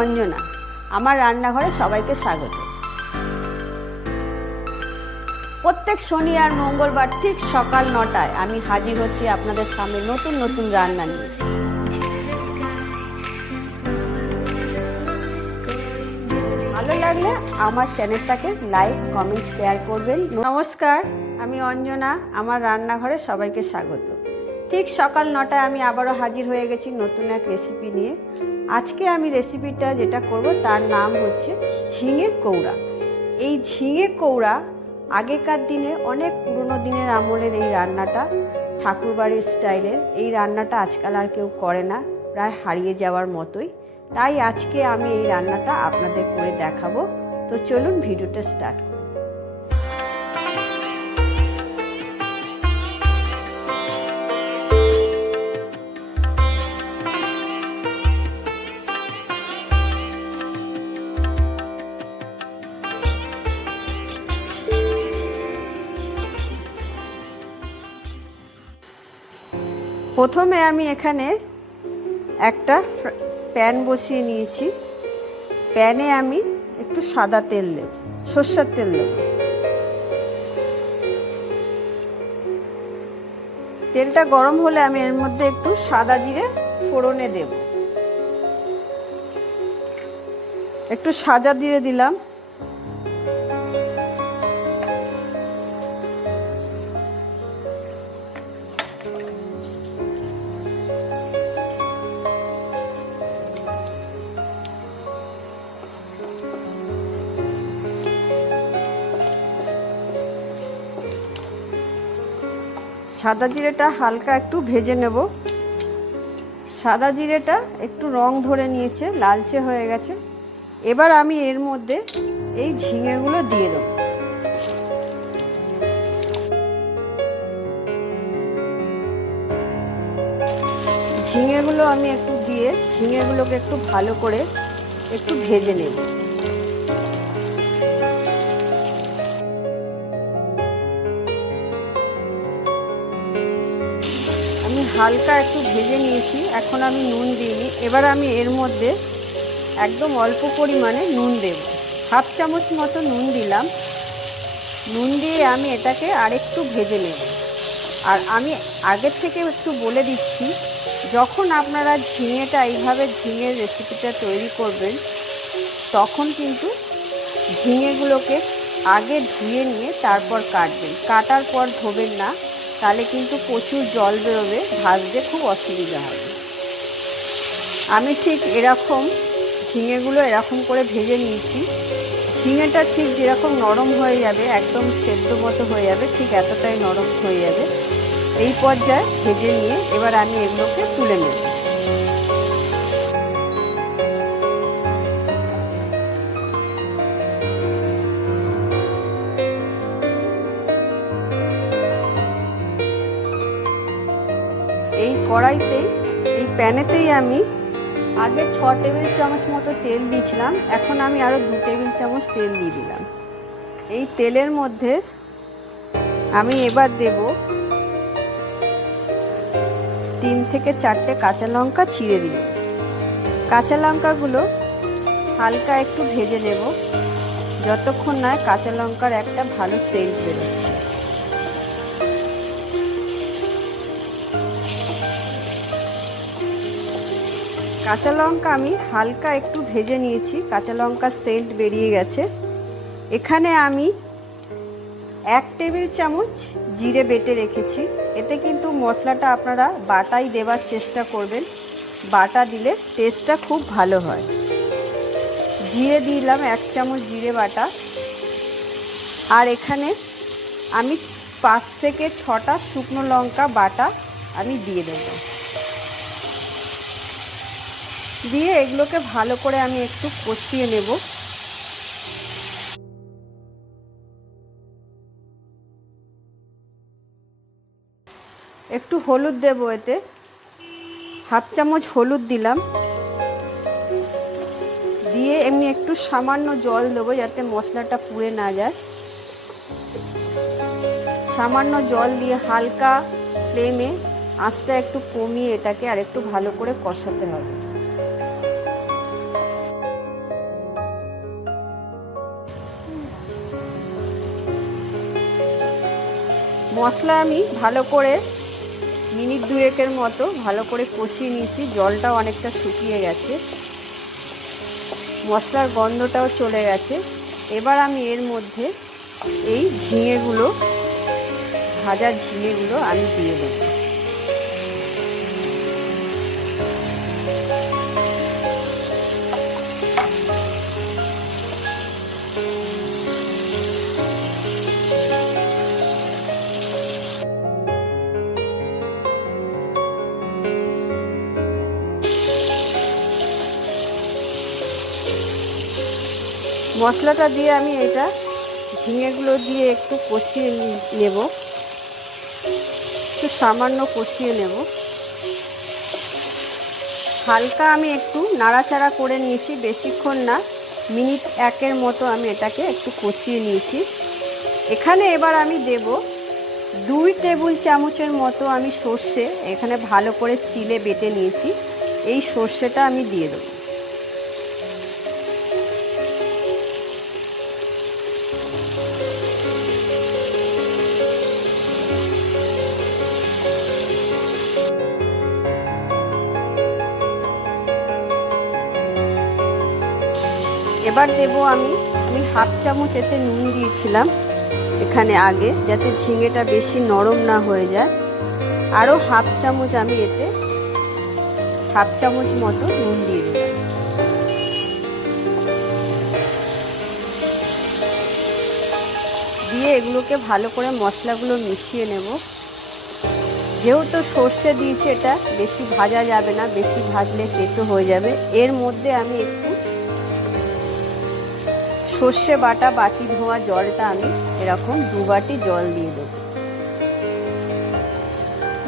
অঞ্জনা। আমার রান্নাঘরে সবাইকে স্বাগত। প্রত্যেক শনি আর মঙ্গলবার ঠিক সকাল 9টায় আমি হাজির হচ্ছি আপনাদের সামনে নতুন নতুন রান্না নিয়ে। ভালো লাগলে আমার চ্যানেলটাকে লাইক, কমেন্ট, শেয়ার করবেন। নমস্কার, আমি অঞ্জনা। আমার রান্নাঘরে সবাইকে স্বাগত। ঠিক সকাল 9টায় আমি আবারও হাজির হয়ে গেছি নতুন এক রেসিপি নিয়ে। আজকে আমি রেসিপিটা যেটা করব তার নাম হচ্ছে ঝিঙের কৌড়া। এই ঝিঙে কৌড়া আগেকার দিনে অনেক পুরনো দিনের আমলের এই রান্নাটা, ঠাকুরবাড়ির স্টাইলের এই রান্নাটা আজকাল আর কেউ করে না, প্রায় হারিয়ে যাওয়ার মতোই। তাই আজকে আমি এই রান্নাটা আপনাদের করে দেখাবো। তো চলুন ভিডিওটা স্টার্ট করি। প্রথমে আমি এখানে একটা প্যান বসিয়ে নিয়েছি। প্যানে আমি একটু সাদা তেল দেব, সরষের তেল দেব। তেলটা গরম হলে আমি এর মধ্যে একটু সাদা জিরে ফোড়নে দেব। একটু সাদা জিরে দিলাম। সাদা জিরেটা হালকা একটু ভেজে নেব। সাদা জিরেটা একটু রং ধরে নিয়েছে, লালচে হয়ে গেছে। এবার আমি এর মধ্যে এই ঝিঙেগুলো দিয়ে দেব। ঝিঙেগুলো আমি একটু দিয়ে ঝিঙেগুলোকে একটু ভালো করে একটু ভেজে নেব। হালকা একটু ভেজে নিয়েছি, এখন আমি নুন দিইনি। এবার আমি এর মধ্যে একদম অল্প পরিমাণে নুন দেব, হাফ চামচ মতো নুন দিলাম। নুন দিয়ে আমি এটাকে আরেকটু ভেজে নেব। আর আমি আগের থেকে একটু বলে দিচ্ছি, যখন আপনারা ঝিঙেটা এইভাবে ঝিঙের রেসিপিটা তৈরি করবেন, তখন কিন্তু ঝিঙেগুলোকে আগে ধুয়ে নিয়ে তারপর কাটবেন। কাটার পর ধোবেন না, তাহলে কিন্তু প্রচুর জল বেরোবে, ভাজতে খুব অসুবিধা হবে। আমি ঠিক এরকম ঝিঙেগুলো এরকম করে ভেজে নিয়েছি। ঝিঙেটা ঠিক যেরকম নরম হয়ে যাবে, একদম সেদ্ধ মতো হয়ে যাবে, ঠিক এতটাই নরম হয়ে যাবে। এই পর্যায়ে ভেজে নিয়ে এবার আমি এগুলোকে তুলে নেব। এই কড়াইতেই, এই প্যানেতেই আমি আগে 6 টেবিল চামচ মতো তেল দিয়েছিলাম, এখন আমি আরও 2 টেবিল চামচ তেল দিয়ে দিলাম। এই তেলের মধ্যে আমি এবার দেব 3 থেকে 4টে কাঁচা লঙ্কা ছিঁড়ে দিই। কাঁচা লঙ্কাগুলো হালকা একটু ভেজে নেব, যতক্ষণ না কাঁচা লঙ্কার একটা ভালো সেন্ট বেরোচ্ছে। কাঁচা লঙ্কা আমি হালকা একটু ভেজে নিয়েছি, কাঁচা লঙ্কার সেন্ট বেরিয়ে গেছে। এখানে আমি 1 টেবিল চামচ জিরে বেটে রেখেছি। এতে কিন্তু মশলাটা আপনারা বাটাই দেওয়ার চেষ্টা করবেন, বাটা দিলে টেস্টটা খুব ভালো হয়। জিরে দিলাম 1 চামচ জিরে বাটা। আর এখানে আমি 5 থেকে 6টা শুকনো লঙ্কা বাটা আমি দিয়ে দেব। দিয়ে এগুলোকে ভালো করে আমি একটু কষিয়ে নেব। একটু হলুদ দেব, এতে হাফ চামচ হলুদ দিলাম। দিয়ে এমনি একটু সামান্য জল দেবো, যাতে মশলাটা পুড়ে না যায়। সামান্য জল দিয়ে হালকা ফ্লেমে আঁচটা একটু কমিয়ে এটাকে আর একটু ভালো করে কষাতে হবে। মশলা আমি ভালো করে মিনিট 2 মতো ভালো করে কষিয়ে নিয়েছি। জলটাও অনেকটা শুকিয়ে গেছে, মশলার গন্ধটাও চলে গেছে। এবার আমি এর মধ্যে এই ঝিঙেগুলো, ভাজা ঝিঙেগুলো আমি দিয়ে দেব। মশলাটা দিয়ে আমি এটা ঝিঙেগুলো দিয়ে একটু কষিয়ে নেব, একটু সামান্য কষিয়ে নেব। হালকা আমি একটু নাড়াচাড়া করে নিয়েছি, বেশিক্ষণ না, মিনিট 1 মতো আমি এটাকে একটু কষিয়ে নিয়েছি। এখানে এবার আমি দেব 2 টেবিল চামচের মতো আমি সর্ষে এখানে ভালো করে শিলে বেটে নিয়েছি। এই সর্ষেটা আমি দিয়ে দেবো। এবার দেব আমি 1/2 চামচ এতে নুন দিয়েছিলাম এখানে আগে, যাতে ঝিঙেটা বেশি নরম না হয়ে যায়। আরও 1/2 চামচ আমি এতে 1/2 চামচ মতো নুন দিয়ে দিলাম। দিয়ে এগুলোকে ভালো করে মশলাগুলো মিশিয়ে নেব। যেহেতু সর্ষে দিয়েছি, এটা বেশি ভাজা যাবে না, বেশি ভাজলে তেতো হয়ে যাবে। এর মধ্যে আমি একটু সর্ষে বাটা বাটি ধোয়া জলটা আমি এরকম 2 বাটি জল দিয়ে দেব,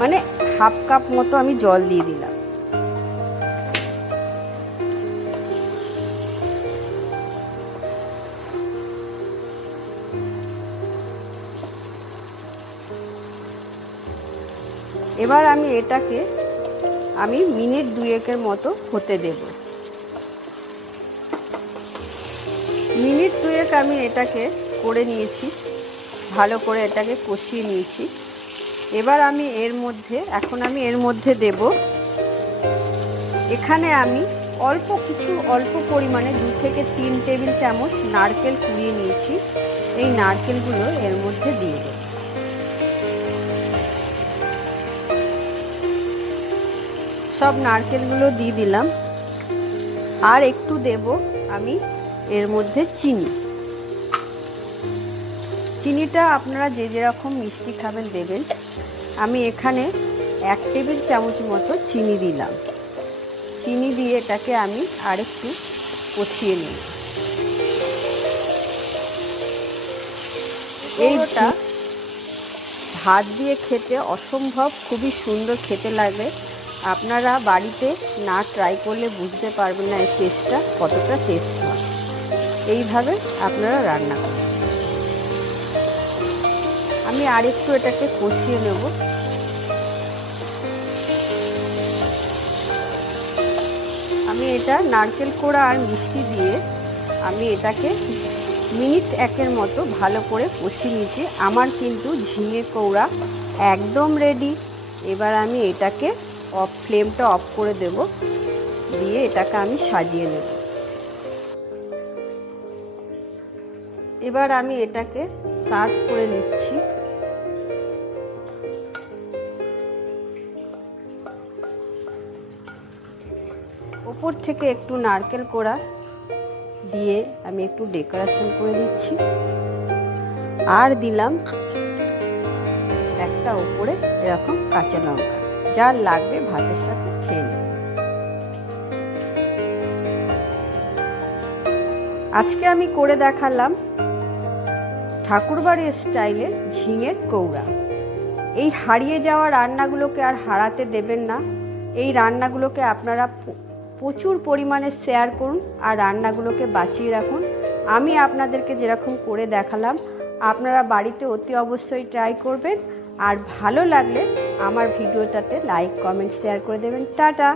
মানে 1/2 কাপ মতো আমি জল দিয়ে দিলাম। এবার আমি এটাকে মিনিট 2 মতো হতে দেব। মিনিট 2 আমি এটাকে করে নিয়েছি, ভালো করে এটাকে কষিয়ে নিয়েছি। এবার আমি এর মধ্যে দেব, এখানে আমি অল্প পরিমাণে 2 থেকে 3 টেবিল চামচ নারকেল কুড়িয়ে নিয়েছি। এই নারকেলগুলো এর মধ্যে দিয়ে দেব। সব নারকেলগুলো দিয়ে দিলাম। আর একটু দেব আমি এর মধ্যে চিনিটা আপনারা যে যেরকম মিষ্টি খাবেন দেবেন। আমি এখানে 1 টেবিল চামচ মতো চিনি দিলাম। চিনি দিয়ে এটাকে আমি আরেকটু কষিয়ে নিই। এইটা ভাত দিয়ে খেতে অসম্ভব খুবই সুন্দর খেতে লাগে। আপনারা বাড়িতে না ট্রাই করলে বুঝতে পারবেন না এই টেস্টটা কতটা টেস্ট হয়। এইভাবে আপনারা রান্না করুন। আমি আরেকটু এটাকে কষিয়ে নেব। আমি এটা নারকেল কোড়া আর মিষ্টি দিয়ে আমি এটাকে মিনিট 1 মতো ভালো করে কষিয়ে নিয়েছি। আমার কিন্তু ঝিঙে কৌড়া একদম রেডি। এবার আমি এটাকে ফ্লেমটা অফ করে দেব, দিয়ে এটাকে আমি সাজিয়ে নেব। এবার আমি এটাকে সার্ভ করে নিচ্ছি। উপর থেকে একটু নারকেল কোড়া দিয়ে আমি একটু ডেকোরেশন করে দিচ্ছি। আর দিলাম একটা উপরে এরকম কাঁচা লঙ্কা। যার লাগবে ভাতের সাথে খেয়ে নেবে। আজকে আমি করে দেখালাম ঠাকুরবাড়ির স্টাইলে ঝিঙের কৌড়া। এই হারিয়ে যাওয়া রান্নাগুলোকে আর হারাতে দেবেন না। এই রান্নাগুলোকে আপনারা প্রচুর পরিমাণে শেয়ার করুন আর রান্নাগুলোকে বাঁচিয়ে রাখুন। আমি আপনাদেরকে যেরকম করে দেখালাম আপনারা বাড়িতে অতি অবশ্যই ট্রাই করবেন। আর ভালো লাগলে আমার ভিডিওটাতে লাইক, কমেন্ট, শেয়ার করে দেবেন। টাটা।